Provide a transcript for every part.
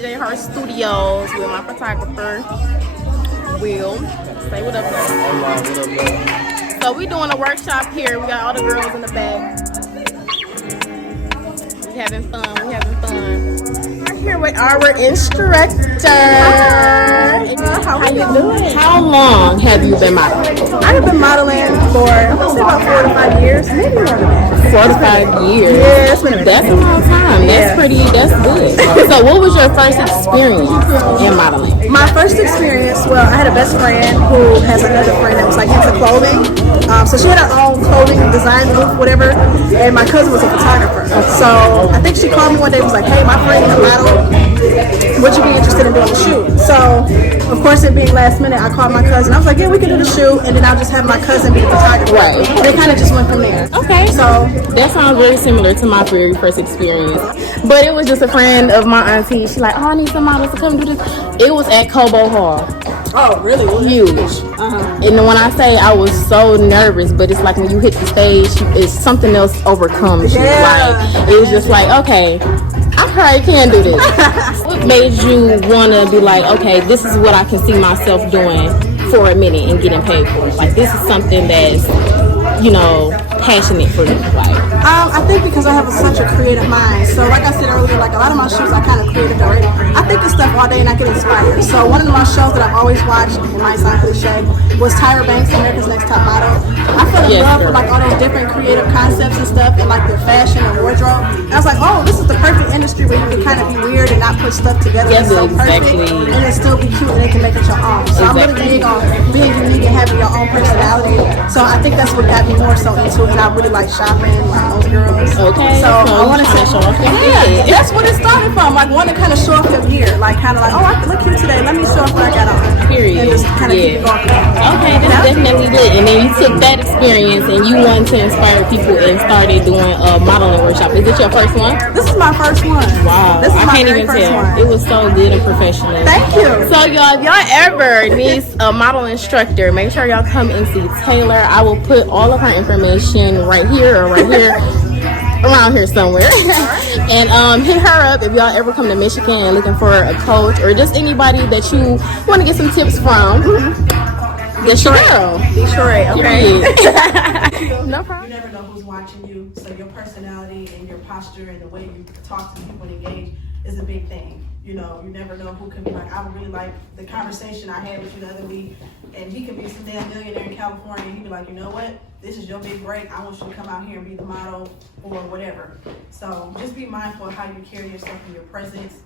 cjheartstudios with my photographer, Will. Say what up, guys. So we doing a workshop here. We got all the girls in the back. We having fun. We're here with our instructor. How you doing? How long have you been modeling? I have been modeling for, I would say about 4 to 5 years, maybe more than that. 4 to 5 years. Yeah, it's been a minute. That's a long time. That's good. So what was your first experience in modeling? My first experience, well, I had a best friend who has another friend that was like into clothing. So she had her own clothing design booth, whatever, and my cousin was a photographer. So I think she called me one day and was like, hey, my friend is a model. Would you be interested in doing a shoot? So, of course, it being last minute, I called my cousin. I was like, yeah, we can do the shoot, and then I'll just have my cousin be the photographer. Right. And it kind of just went from there. Okay. So that sounds very similar to my very first experience. But it was just a friend of my auntie. She's like, oh, I need some models to come do this. It was at Cobo Hall. Oh, really? Huge. And when I say I was so nervous, but it's like when you hit the stage, it's something else overcomes you. Yeah. Like, it was just like, okay, I probably can do this. What made you want to be like, okay, this is what I can see myself doing for a minute and getting paid for it? Like, this is something that's, passionate for me. Like, I think because I have such a creative mind. So like I said earlier, like a lot of my shows I kind of created already. I think of stuff all day and I get inspired. So one of my shows that I've always watched, it might sound cliche, was Tyra Banks, America's Next Top Model. I fell in love with like all those different creative concepts and stuff and like their fashion and wardrobe. And I was like, oh, this is the perfect industry where you can kind of be weird and not put stuff together that's so perfect and it still be cute and it can make it your own. So I'm really big on being unique and having your own personality. So I think that's what got me more so into it. And I really like shopping, like most girls. Okay. So I want to show off your yeah, that's what it started from. Like wanting to kind of show off your gear, like kind of like, oh, I look cute today. Let me show off what I got on. Period. And just kind of keep it going. Okay, that's definitely good. And then you took that experience and you wanted to inspire people and started doing a modeling workshop. Is it your first one? This is my first one. Wow. This is I my can't very even first tell. one. It was so good and professional. Thank you. So y'all, if y'all ever need a model instructor, make sure y'all come and see Taylor. I will put all of her information right here or right here. Around here somewhere. And hit her up if y'all ever come to Michigan and looking for a coach or just anybody that you want to get some tips from. Detroit. Okay. No problem. You never know who's watching you, so your personality and your posture and the way you talk to people and engage is a big thing. You never know who can be like, I really like the conversation I had with you the other week, and he could be some damn millionaire in California, and he'd be like, you know what? This is your big break. I want you to come out here and be the model or whatever. So just be mindful of how you carry yourself in your presence.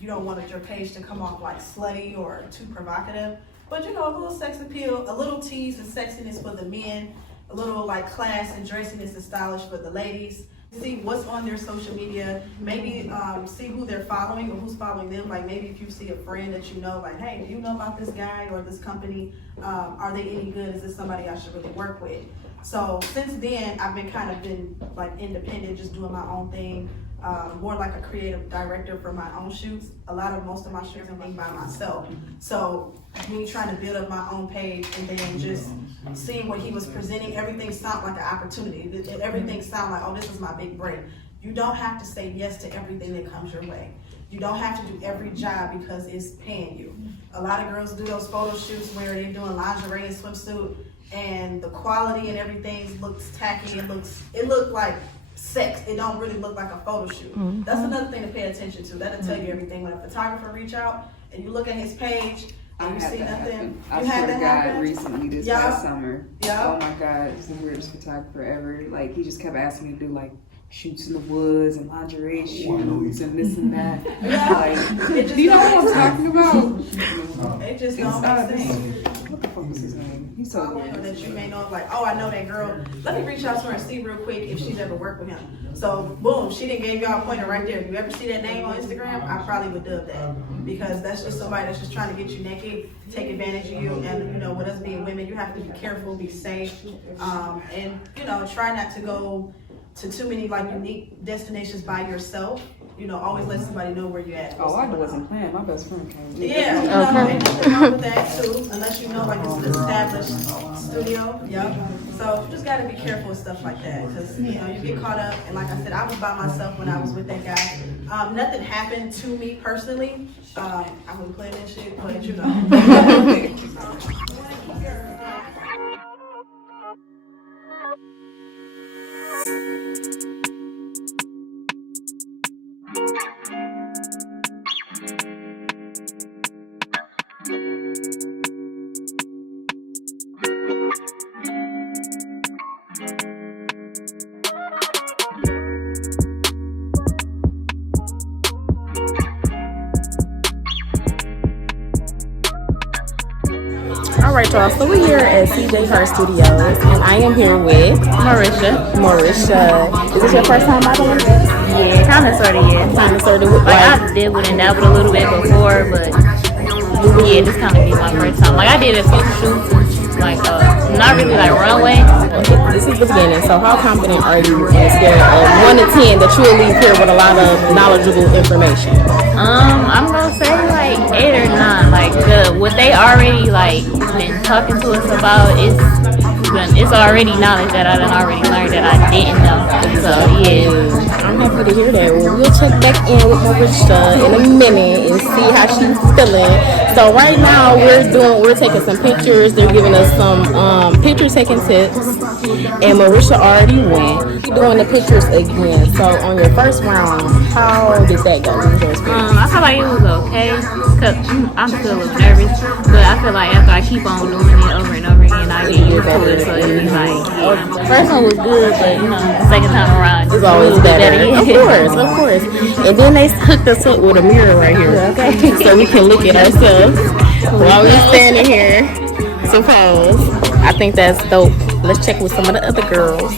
You don't want your page to come off like slutty or too provocative, but a little sex appeal, a little tease and sexiness for the men, a little like class and dressiness and stylish for the ladies. See what's on their social media, maybe see who they're following or who's following them. Like maybe if you see a friend that you know, like, hey, do you know about this guy or this company? Are they any good? Is this somebody I should really work with? So since then, I've been like independent, just doing my own thing, more like a creative director for my own shoots. Most of my shoots I'm by myself. So me trying to build up my own page and then just seeing what he was presenting, everything sounded like an opportunity. Everything sounded like, oh, this is my big break. You don't have to say yes to everything that comes your way. You don't have to do every job because it's paying you. A lot of girls do those photo shoots where they're doing lingerie and swimsuit, and the quality and everything looks tacky. It looks like sex. It don't really look like a photo shoot. Mm-hmm. That's another thing to pay attention to. That'll tell you everything. When a photographer reach out and you look at his page and you see nothing. I swear to God, recently this past summer. Yeah. Oh my God, he's the weirdest photographer ever. Like he just kept asking me to do like shoots in the woods and lingerie shoots and this and that. Like, do you know what I'm talking about? It just don't make sense. What the fuck is his name? He's so weird. That you may know, like, oh, I know that girl. Let me reach out to her and see real quick if she's ever worked with him. So, boom, she didn't give y'all a pointer right there. If you ever see that name on Instagram, I probably would dub that because that's just somebody that's just trying to get you naked, take advantage of you, and with us being women, you have to be careful, be safe, and try not to go to too many like unique destinations by yourself. always let somebody know where you're at. Oh, I wasn't playing. My best friend came. Yeah, ain't nothing wrong with that too, unless you know like it's an established studio. Yep. So you just gotta be careful with stuff like that, because you get caught up. And like I said, I was by myself when I was with that guy. Nothing happened to me personally. I wasn't playing that shit, but Alright y'all, so we're here at cjheartstudios and I am here with Marisha. Is this your first time modeling? Yeah, kinda sorta, yeah. Kinda sorta. Like I did with and dabbled a little bit before, but yeah, this kinda be my first time. Like I did a few shoots and like not really like runway. This is the beginning, so how confident are you on a scale of 1 to 10 that you will leave here with a lot of knowledgeable information? I'm gonna say like 8 or 9. Like what they already like been talking to us about it's already knowledge that I done already learned that I didn't know. So yeah, I'm happy to hear that. Well, we'll check back in with Marisha in a minute and see how she's feeling. So right now we're taking some pictures. They're giving us some picture taking tips, and Marisha already went. You're doing the pictures again. So on your first round, how did that go? I feel like it was okay, cause I'm still a little nervous, but I feel like after I keep on doing it over and over again, I get used to it. So it'll be like, first one was good, but the second time around it's always better. Of course. And then they hooked us up with a mirror right here, okay, so we can look at ourselves while we're standing here. Suppose. I think that's dope. Let's check with some of the other girls.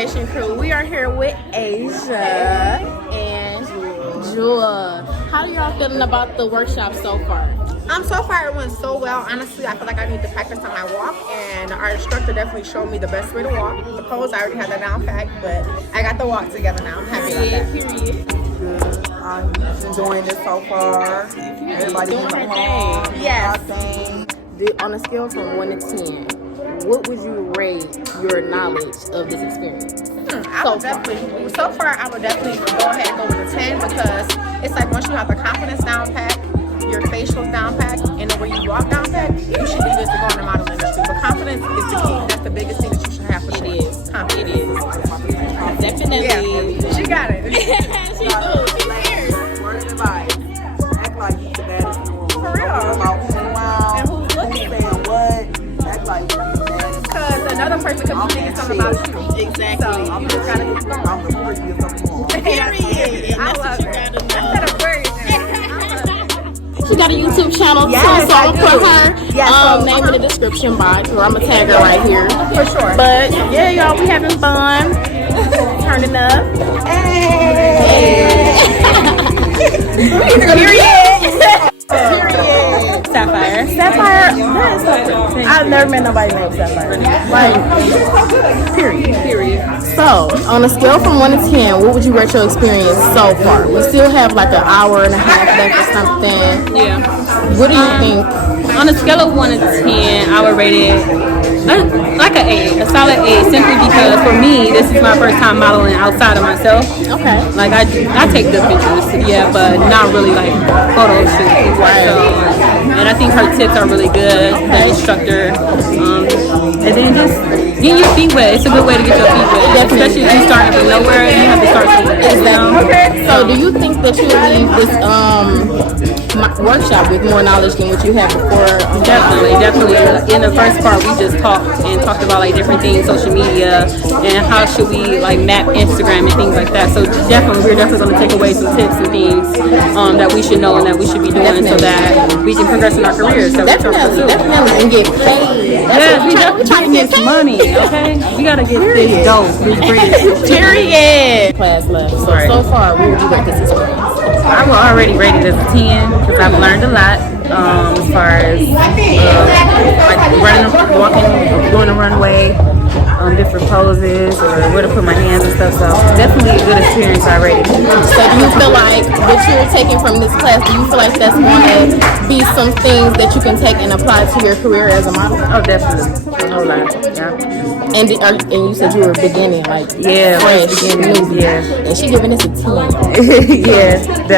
Nation crew. We are here with Asia and Jewel. How are y'all feeling about the workshop so far? So far it went so well. Honestly, I feel like I need to practice on my walk, and our instructor definitely showed me the best way to walk. The pose, I already had that down packed, but I got the walk together now. I'm happy about that. Period. I'm enjoying this so far. Everybody's doing her thing. Yes. On a scale from 1 to 10, what would you rate your knowledge of this experience? So far, I would definitely go ahead and go with a 10 because it's like once you have the confidence down pat, your facials down pat, and the way you walk down pat, you should be good to go in the model industry. But confidence is the key. That's the biggest thing that you should have for sure. It is. Confidence. It is. Definitely. Yeah. She got it. She do. Word of advice. Act like you the baddest in the room. For real. About who's around, And who's looking. saying what. Act like you the baddest. Because another person could be thinking something about you. Exactly. So you just gotta keep going. I'm the prettiest of them all. Period. And I that's what love you it. gotta I know. said Aquarius. She got a YouTube channel too, Yes, so I'm I gonna put do. her Yes, so- name in the description box, or I'm gonna tag her right here. For sure. But yeah, y'all, we having fun, turning up. Sapphire. Sapphire. That is so pretty. I've never met nobody named Sapphire. Like, period. So, on a scale from 1 to 10, what would you rate your experience so far? We still have like an hour and a half left or something. Yeah. What do you think? On a scale of 1 to 10, I would rate it like an 8, a solid 8, simply because for me, this is my first time modeling outside of myself. Okay. Like I take good pictures, yeah, but not really like photo shoots. Right. So, and I think her tips are really good. The instructor, and then just get your feet wet. It's a good way to get your feet wet, especially if you start from nowhere. You have to start somewhere. Exactly. So, do you think that you leave this workshop with more knowledge than what you had before? Definitely. In the first part, we just talked about like different things, social media, and how should we like map Instagram and things like that. So we're definitely going to take away some tips and things that we should know and that we should be doing so that we can progress in our careers. So Definitely, and get paid. Yeah, we trying to get some money. Okay, we gotta get this dope. Period. Class left. So far, what would you rate this experience? I will already rate it as a 10 because I've learned a lot as far as like walking, doing a runway, different poses, or where to put my hands and stuff. So definitely a good experience already. So do you feel like what you're taking from this class, do you feel like that's going to be some things that you can take and apply to your career as a model? Oh, definitely. No lie. Yeah. And you said you were beginning, like Yeah, fresh, beginning. new. Yeah. And she giving this a 10. Yeah, definitely.